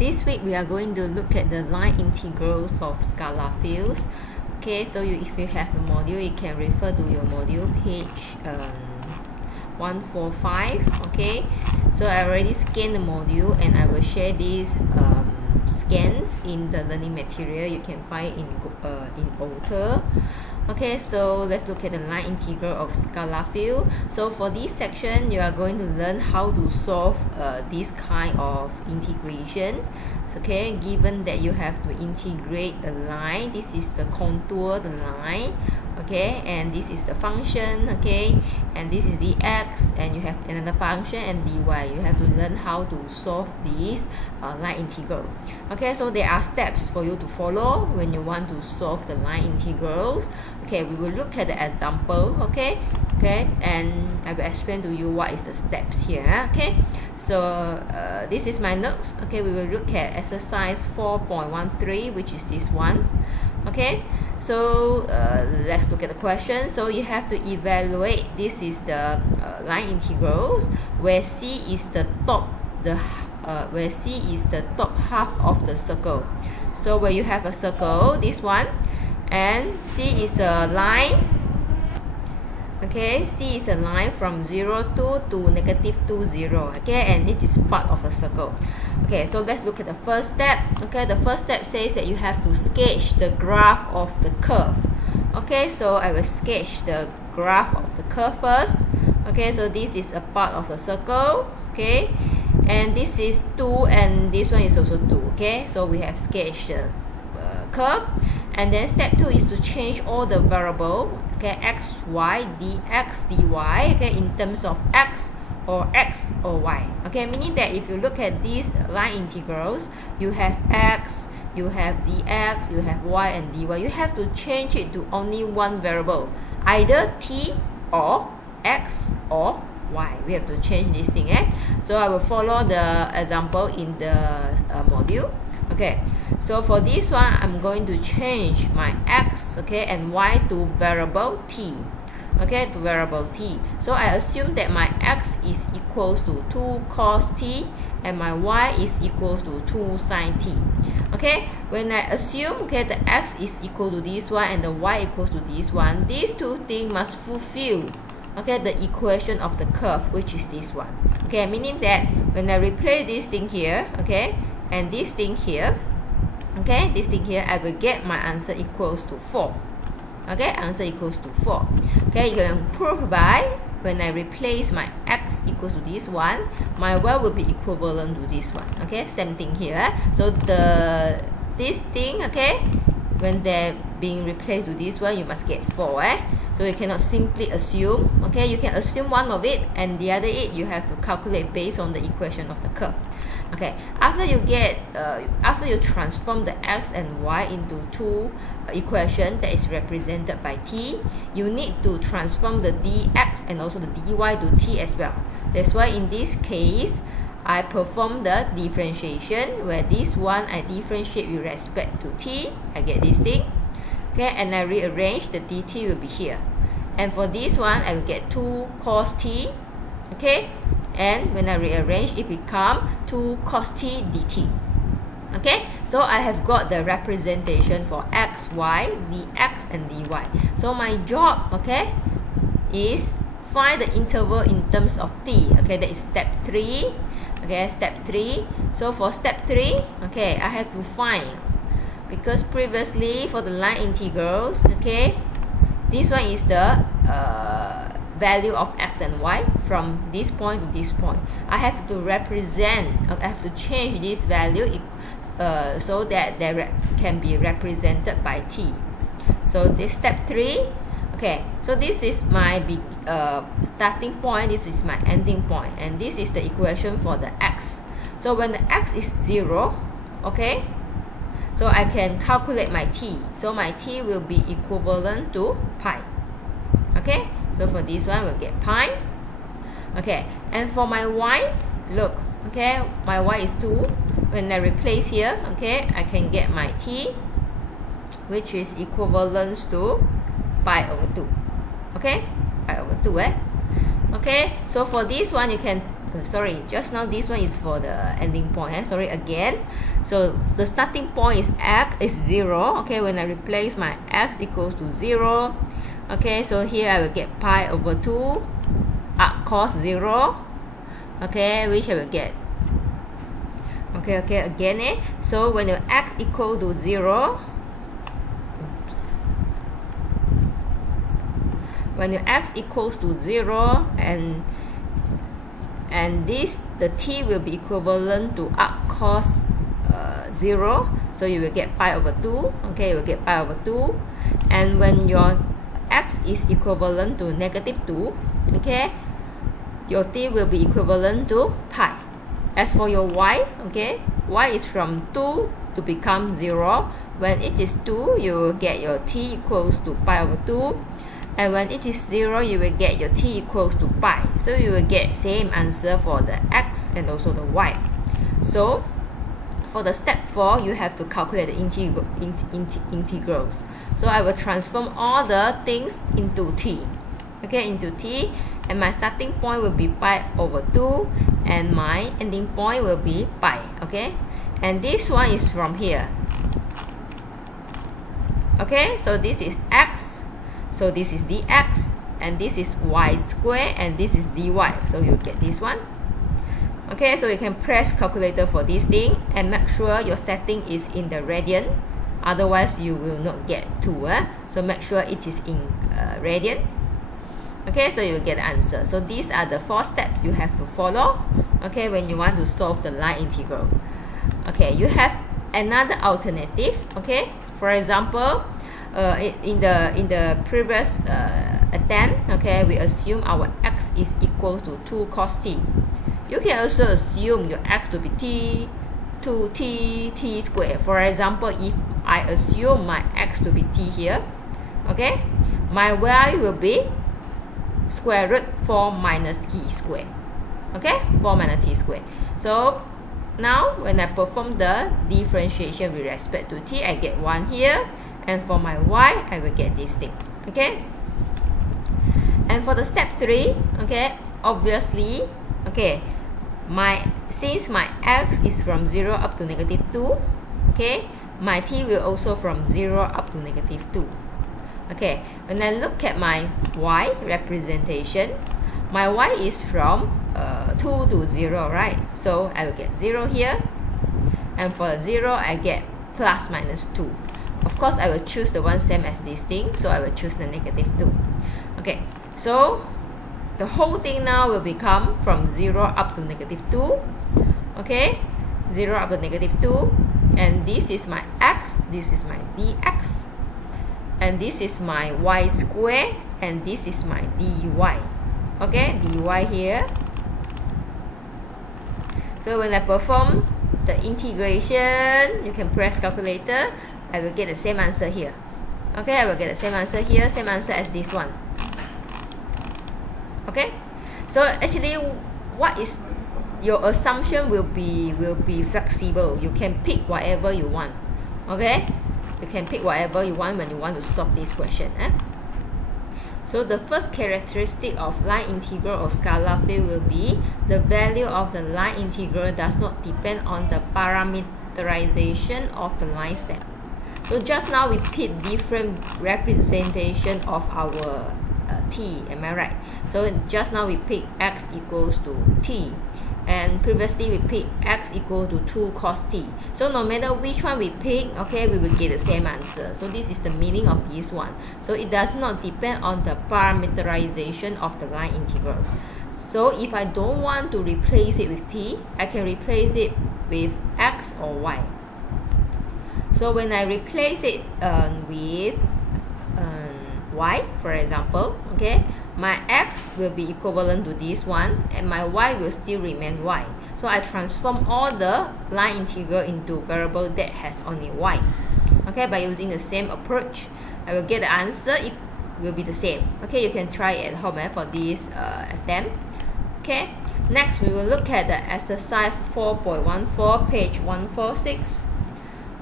This week we are going to look at the line integrals of scalar fields. Okay, so if you have a module, you can refer to your module page 145. Okay, so I already scanned the module and I will share these scans in the learning material. You can find in author. Okay, so let's look at the line integral of scalar field. So for this section, you are going to learn how to solve this kind of integration. Okay, given that you have to integrate a line, this is the contour, the line, okay, and this is the function, okay, and this is the x, and you have another function and dy. You have to learn how to solve this line integral. Okay, so there are steps for you to follow when you want to solve the line integrals. Okay, we will look at the example. Okay, and I will explain to you what is the steps here. Okay, so this is my notes. Okay, we will look at exercise 4.13, which is this one. Okay, so let's look at the question. So you have to evaluate, this is the line integrals where C is the top, where C is the top half of the circle. So where you have a circle, this one, and C is a line. Okay, C is a line from 0, 2 to -2, 0. Okay, and it is part of a circle. Okay, so let's look at the first step. Okay, the first step says that you have to sketch the graph of the curve. Okay, so I will sketch the graph of the curve first. Okay, so this is a part of the circle. Okay, and this is 2 and this one is also 2. Okay, so we have sketched the curve. And then step 2 is to change all the variable, okay, x, y, dx, dy, okay, in terms of x or y. Okay, meaning that if you look at these line integrals, you have x, you have dx, you have y and dy. You have to change it to only one variable, either t or x or y. We have to change this thing. So I will follow the example in the module. Okay, so for this one, I'm going to change my x, okay, and y to variable t. Okay, to variable t. So I assume that my x is equals to 2 cos t and my y is equals to 2 sin t. Okay, when I assume, okay, the x is equal to this one and the y equals to this one, these two things must fulfill, okay, the equation of the curve, which is this one. Okay, meaning that when I replace this thing here, okay, and this thing here, okay, this thing here, I will get my answer equals to 4. Okay, answer equals to 4. Okay, you can prove by when I replace my x equals to this one, my y will be equivalent to this one. Okay, same thing here. So this thing, okay, when they're being replaced to this one, you must get 4. So you cannot simply assume. Okay, you can assume one of it and the other you have to calculate based on the equation of the curve. Okay, after you transform the x and y into two equations that is represented by t, you need to transform the dx and also the dy to t as well. That's why in this case, I perform the differentiation where this one I differentiate with respect to t. I get this thing. Okay, and I rearrange, the dt will be here. And for this one, I will get 2 cos t. Okay, and when I rearrange, it becomes 2 cos t dt. Okay, so I have got the representation for x, y, dx, and dy. So my job, okay, is find the interval in terms of t. Okay, that is step 3. Okay, step 3. So for step 3, okay, I have to find, because previously for the line integrals, okay, this one is the value of x and y from this point to this point. I have to represent, I have to change this value so that they can be represented by t. So this step 3. Okay, so this is my starting point, this is my ending point, and this is the equation for the x. So when the x is 0, okay, so I can calculate my t. So my t will be equivalent to pi. Okay, so for this one, we'll get pi. Okay, and for my y, look, okay, my y is 2. When I replace here, okay, I can get my t, which is equivalent to pi over 2. Okay, pi over 2. Okay, so for this one, you can sorry, just now this one is for the ending point. Sorry again. So the starting point is x is 0. Okay, when I replace my x equals to 0, okay, so here I will get pi over 2 arc cos 0, okay, which I will get, okay, again, so when your x equal to 0, when your x equals to 0, and this, the t will be equivalent to arc cos 0, so you will get pi over 2, okay, you will get pi over 2, and when your x is equivalent to -2, okay, your t will be equivalent to pi. As for your y, okay, y is from 2 to become 0. When it is 2, you will get your t equals to pi over 2, and when it is 0, you will get your t equals to pi. So you will get same answer for the x and also the y. So for the step 4, you have to calculate the integrals. So I will transform all the things into t, okay, into t, and my starting point will be pi over 2, and my ending point will be pi, okay, and this one is from here, okay, so this is x, so this is dx, and this is y squared, and this is dy, so you get this one. Okay, so you can press calculator for this thing and make sure your setting is in the radian, otherwise you will not get 2. So make sure it is in radian. Okay, so you will get the answer. So these are the 4 steps you have to follow, okay, when you want to solve the line integral. Okay, you have another alternative. Okay, for example, in the previous attempt, okay, we assume our x is equal to 2 cos t. You can also assume your x to be t squared. For example, if I assume my x to be t here, okay, my y will be square root 4 minus t squared, okay, 4 minus t squared. So now when I perform the differentiation with respect to t, I get 1 here, and for my y, I will get this thing, okay. And for the step 3, okay, obviously, okay, since my x is from 0 up to -2, okay, my t will also from 0 up to -2. Okay, when I look at my y representation, my y is from 2 to 0, right? So I will get 0 here, and for 0 I get plus minus 2. Of course, I will choose the one same as this thing, so I will choose the -2. Okay, so the whole thing now will become from 0 up to -2, okay, 0 up to -2, and this is my x, this is my dx, and this is my y squared, and this is my dy, okay, dy here. So when I perform the integration, you can press calculator, I will get the same answer here, okay, I will get the same answer here, same answer as this one. Okay, so actually what is your assumption will be flexible. You can pick whatever you want, okay, you can pick whatever you want when you want to solve this question. So the first characteristic of line integral of scalar field will be the value of the line integral does not depend on the parameterization of the line set. So just now we picked different representation of our t, am I right? So just now we pick x equals to t, and previously we pick x equal to 2 cos t. So no matter which one we pick, okay, we will get the same answer. So this is the meaning of this one. So it does not depend on the parameterization of the line integrals. So if I don't want to replace it with t, I can replace it with x or y. So when I replace it with y, for example, okay, my x will be equivalent to this one, and my y will still remain y. So I transform all the line integral into variable that has only y. Okay, by using the same approach, I will get the answer. It will be the same. Okay, you can try it at home for this attempt. Okay, next we will look at the exercise 4.14, page 146.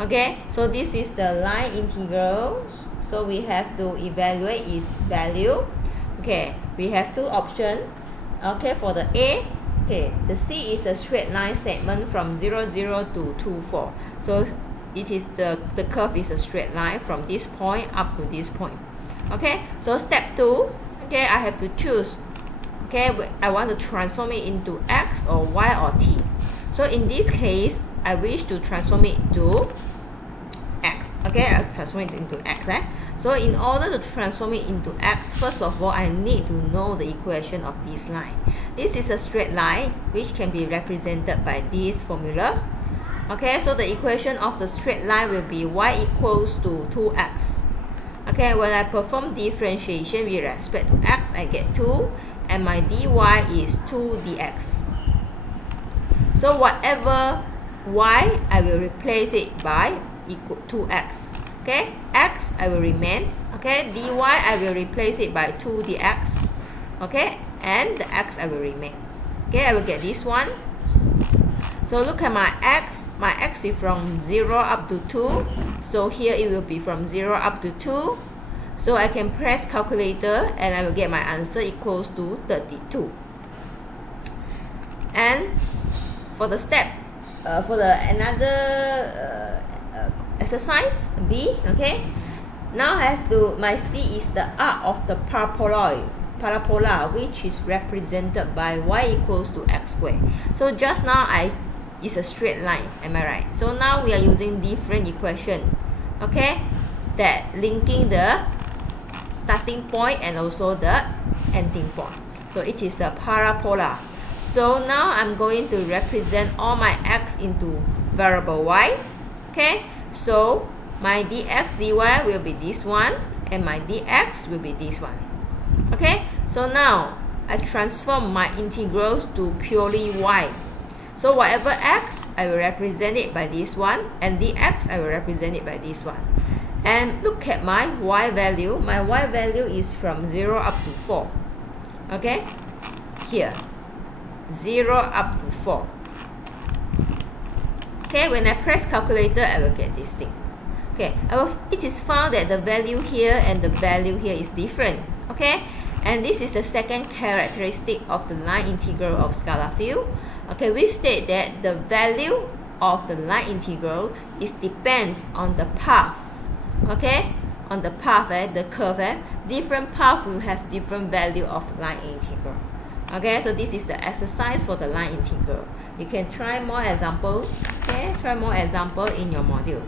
Okay, so this is the line integral. So we have to evaluate its value. Okay, we have 2 options. Okay, for the A, Okay, the C is a straight line segment from 0, 0 to 2, 4. So it is the curve is a straight line from this point up to this point. Okay, so step 2, okay, I have to choose, okay, I want to transform it into X or Y or T. So in this case, I wish to transform it to X. Okay, I'll transform it into X. So in order to transform it into X, first of all, I need to know the equation of this line. This is a straight line which can be represented by this formula. Okay, so the equation of the straight line will be y equals to 2x. Okay, when I perform differentiation with respect to x, I get 2, and my dy is 2 dx. So whatever y, I will replace it by equal 2x. Okay, x I will remain. Okay, dy I will replace it by 2 dx. Okay, and the x I will remain. Okay, I will get this one. So look at my x. My x is from 0 up to 2. So here it will be from 0 up to 2. So I can press calculator and I will get my answer equals to 32. And for the step, for the another exercise B, okay. Now I have to, my C is the arc of the parabola, which is represented by y equals to x squared. So just now it's a straight line, am I right? So now we are using different equation, okay, that linking the starting point and also the ending point. So it is a parabola. So now I'm going to represent all my x into variable y. Okay, so my dx dy will be this one and my dx will be this one. Okay, so now I transform my integrals to purely y. So whatever x, I will represent it by this one, and dx, I will represent it by this one. And look at my y value. My y value is from 0 up to 4. Okay, here, 0 up to 4. Okay, when I press calculator, I will get this thing. Okay, it is found that the value here and the value here is different. Okay, and this is the second characteristic of the line integral of scalar field. Okay, we state that the value of the line integral depends on the path. Okay, on the path, the curve, different path will have different value of line integral. Okay, so this is the exercise for the line integral. You can try more examples. Okay, try more example in your module.